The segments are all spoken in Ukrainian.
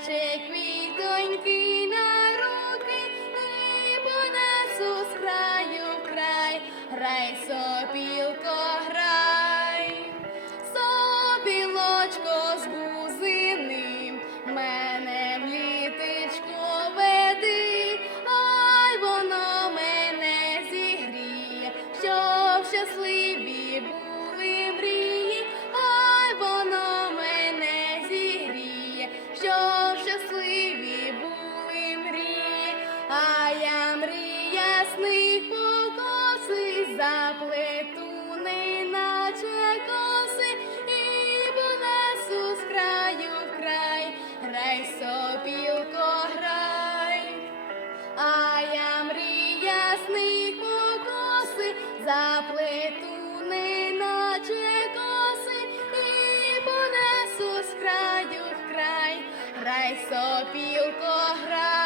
плаче квітоньки на руки, небо нас у краю край, сопілко, грай, собілочко з бузини, мене в веди, ай воно мене зігріє, що щасливо. Мрія сних покоси заплету, неначе коси, і понесу з краю край, грай, сопілко, грай. А я мрія сних покоси заплету, неначе коси, і понесу з в край, грай, сопілко, грай,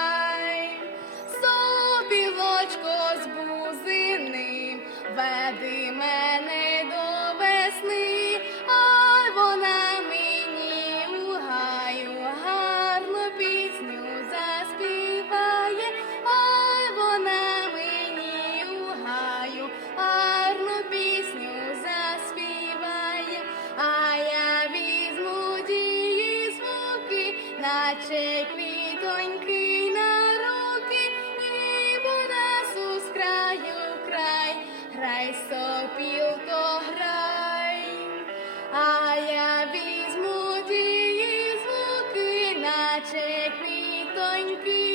веди мене до весни, ай вона мені у гаю гарну пісню заспіває, ай вона мені у гаю гарну пісню заспіває, а я візьму тії звуки, наче квітоньки візьму